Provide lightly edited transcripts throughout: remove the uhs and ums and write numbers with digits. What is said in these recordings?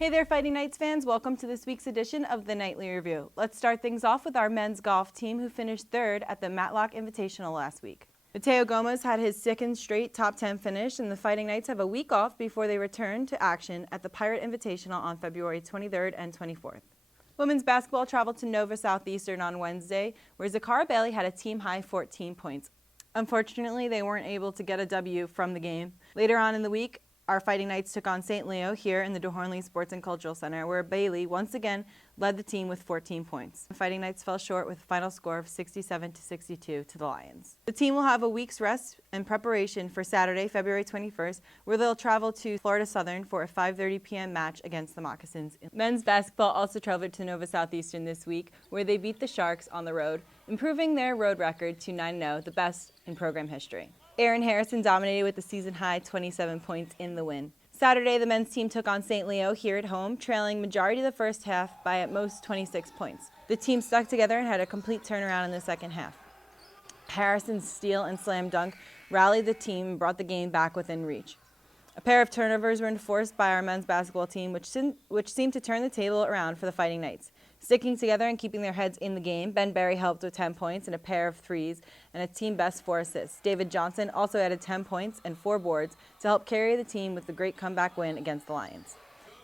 Hey there, Fighting Knights fans. Welcome to this week's edition of the Nightly Review. Let's start things off with our men's golf team who finished third at the Matlock Invitational last week. Mateo Gomez had his second straight top 10 finish, and the Fighting Knights have a week off before they return to action at the Pirate Invitational on February 23rd and 24th. Women's basketball traveled to Nova Southeastern on Wednesday, where Zakara Bailey had a team-high 14 points. Unfortunately, they weren't able to get a W from the game. Later on in the week, our Fighting Knights took on St. Leo here in the DeHornley Sports and Cultural Center, where Bailey once again led the team with 14 points. The Fighting Knights fell short with a final score of 67-62 to the Lions. The team will have a week's rest and preparation for Saturday, February 21st, where they'll travel to Florida Southern for a 5:30 p.m. match against the Moccasins. Men's basketball also traveled to Nova Southeastern this week, where they beat the Sharks on the road, improving their road record to 9-0, the best in program history. Aaron Harrison dominated with a season-high 27 points in the win. Saturday, the men's team took on St. Leo here at home, trailing majority of the first half by at most 26 points. The team stuck together and had a complete turnaround in the second half. Harrison's steal and slam dunk rallied the team and brought the game back within reach. A pair of turnovers were enforced by our men's basketball team, which seemed to turn the table around for the Fighting Knights. Sticking together and keeping their heads in the game, Ben Berry helped with 10 points and a pair of threes and a team best 4 assists. David Johnson also added 10 points and 4 boards to help carry the team with the great comeback win against the Lions.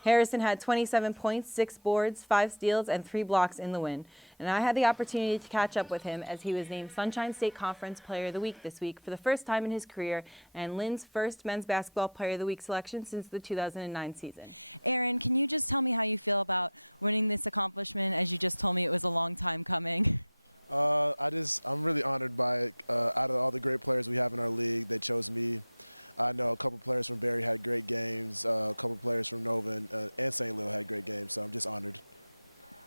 Harrison had 27 points, 6 boards, 5 steals, and 3 blocks in the win. And I had the opportunity to catch up with him as he was named Sunshine State Conference Player of the Week this week for the first time in his career and Lynn's first men's basketball Player of the Week selection since the 2009 season. Aaron, can you just tell me how you feel about winning this accomplishment, as you just told me it was a long time coming? I'm really honored by it. Out of all the great players we have in our league, they chose me. I know a couple players from Berry had great games. A couple players from Nova and St. Leo had great games, so I'm just honored.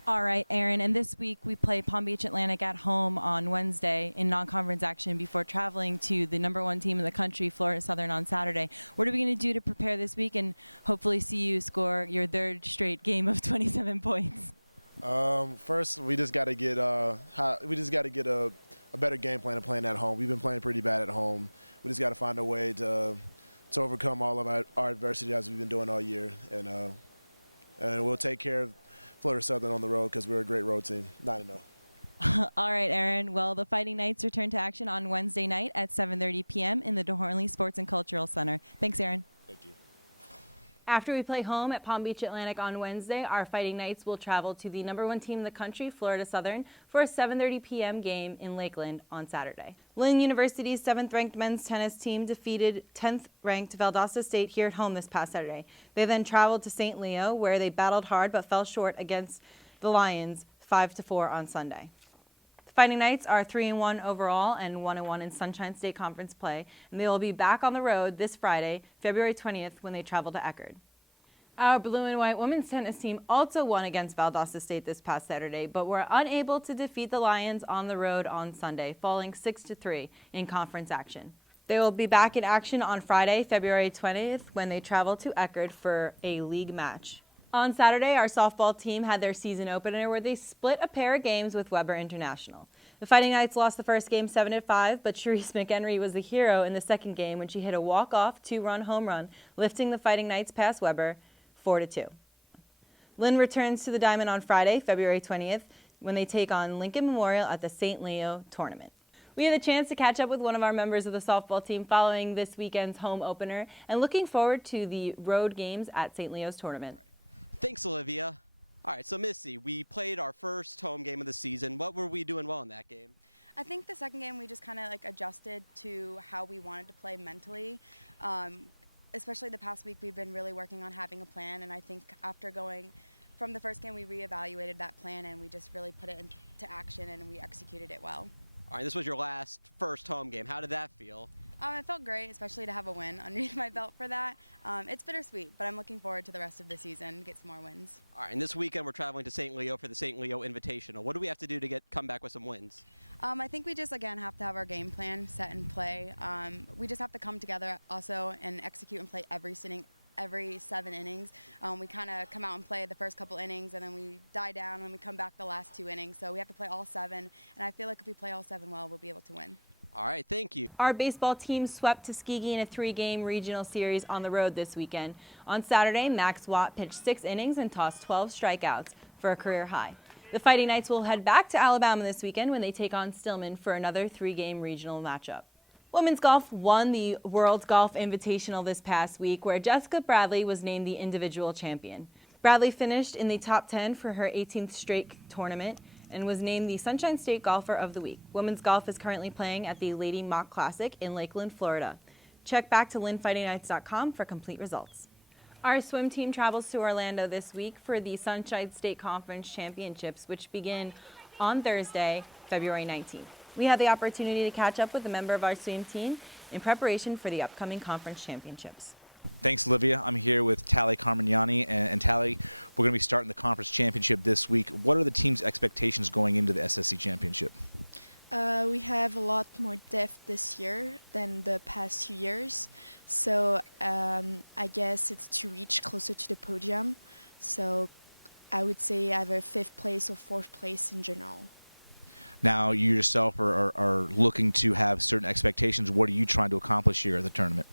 All right, Aaron, and this week we play Palm Beach Atlantic at home on Wednesday in non-conference action before traveling to the #1 team in the country, Florida Southern, on Saturday. What are we going to do to prepare this week and hopefully see you score your third straight game of 27 points? First, we just got to get a better game plan of playing at home. We've been playing pretty bad at home. We just got to find a way to overcome all of our adversity as we've been doing all year, and we'll take care of Florida Southern on the road because we're a great road team. 9-0. All right, Aaron. Well, the Fighting Knights return to action on Wednesday night at 7:30 p.m. in the DeHornley Sports and Cultural Center. Thanks, Aaron. Thank you. After we play home at Palm Beach Atlantic on Wednesday, our Fighting Knights will travel to the #1 team in the country, Florida Southern, for a 7:30 p.m. game in Lakeland on Saturday. Lynn University's 7th-ranked men's tennis team defeated 10th-ranked Valdosta State here at home this past Saturday. They then traveled to St. Leo, where they battled hard but fell short against the Lions 5-4 on Sunday. The Fighting Knights are 3-1 overall and 1-1 in Sunshine State Conference play, and they will be back on the road this Friday, February 20th, when they travel to Eckerd. Our blue and white women's tennis team also won against Valdosta State this past Saturday, but were unable to defeat the Lions on the road on Sunday, falling 6-3 in conference action. They will be back in action on Friday, February 20th, when they travel to Eckerd for a league match. On Saturday, our softball team had their season opener where they split a pair of games with Weber International. The Fighting Knights lost the first game 7-5, but Sharice McHenry was the hero in the second game when she hit a walk-off 2-run home run, lifting the Fighting Knights past Weber 4-2. Lynn returns to the Diamond on Friday, February 20th, when they take on Lincoln Memorial at the St. Leo tournament. We had a chance to catch up with one of our members of the softball team following this weekend's home opener and looking forward to the road games at St. Leo's tournament. Thanks, Olivia. All right, so Missy, we played our first home game of the season. What were we doing well in that game? I think the second game we just kind of adjusted to how we wanted to play mentally. Especially the past week, we've been really working on having a plan, and I think after going from the first game, we reevaluated that plan and we just really put it into action and we executed it well. All right, this was your first home game. How did that feel? It felt great, especially to have a win underneath my belt for that. It's bittersweet, but I'm looking forward to the rest of the season, get some more wins. All right, and this weekend we're traveling to St. Leo for the St. Leo Invitational. What do we have to do to come back with some wins? I think we just, again, have to have our game plan set and play. We just have to come together also and execute and play every 7 innings. We kind of come out and play the first couple innings, and then we die down, and we come back the last 2 innings. So we have to play all 7, and I feel like if we play all 7 well, we'll be able to win. All right, thank you. Our baseball team swept Tuskegee in a 3-game regional series on the road this weekend. On Saturday, Max Watt pitched 6 innings and tossed 12 strikeouts for a career high. The Fighting Knights will head back to Alabama this weekend when they take on Stillman for another 3-game regional matchup. Women's golf won the World Golf Invitational this past week, where Jessica Bradley was named the individual champion. Bradley finished in the top 10 for her 18th straight tournament and was named the Sunshine State Golfer of the Week. Women's golf is currently playing at the Lady Mock Classic in Lakeland, Florida. Check back to lynnfightingknights.com for complete results. Our swim team travels to Orlando this week for the Sunshine State Conference Championships, which begin on Thursday, February 19th. We had the opportunity to catch up with a member of our swim team in preparation for the upcoming conference championships. Thanks, Olivia. I'm here with Thalie Carmigniani, and Thalie, we're going to be starting the conference championship this week. What are the team's expectations going into the SSC championship? We have a lot more depth this year than the past 2 years, so I guess it's to reach closer to the podium. So I would say either 5th place or 4th place in general. Now, you yourself are looking to have certain expectations. What are you trying to accomplish here at the tournament?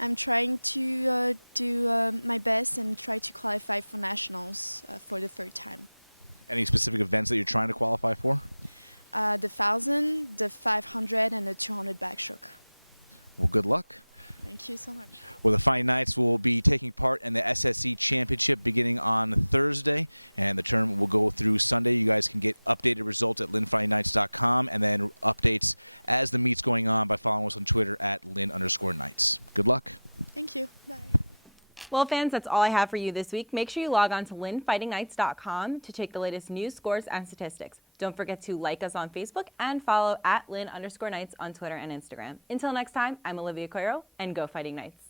I'm trying to do my best and try to qualify for nationals for the 3rd time. Any specific events that you're trying to qualify for? The 1,000, the 500, and the 200 backstroke. Well, good luck. Thank you so much. Well, the Fighting Knights will be taking part in the SSC Championship beginning on Thursday, and the tournament will go through Sunday. You guys can get updated results at lynnfightingknights.com, and then updates as the meet's going on by following us on Twitter at Lynn_Knights. Good luck. Thank you. Bye. Well, fans, that's all I have for you this week. Make sure you log on to lynnfightingknights.com to check the latest news, scores, and statistics. Don't forget to like us on Facebook and follow at Lynn_Knights on Twitter and Instagram. Until next time, I'm Olivia Coiro, and go Fighting Knights.